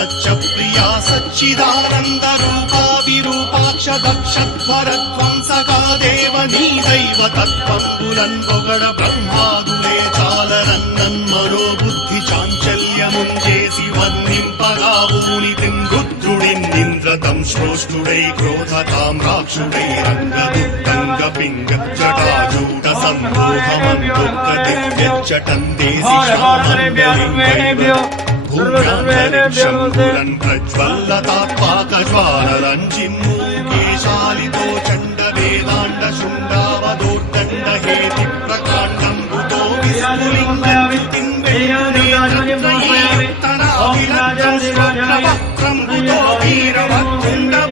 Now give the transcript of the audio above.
सच्च प्रिया सच्चिदानन्द रूपा विरूपाक्ष दक्षध्वरध्वंसका देव नी दैव तत्त्वं पुलन् ब्रह्मादुले चालनन्नन्मनो बुद्धि चाञ्चल्यमुञ्जेसि वर्णिम्पगावूनितिं रुद्रुडिन्निन्द्रतं श्रोष्ठुडै क्रोधतां राक्षुडै रङ्गदुर्गङ्गपिङ्ग जटाजूट सम्मोहमन्दुर्गदिव्यच्चटन्देसि शामन्दलिङ्गैव भूम्यान्तरिक्षं प्रज्वल्लतात्पाकज्वालरञ्जिन्मूकेशालितो चण्ड वेदाण्ड शुण्डावदोर्दण्ड हेति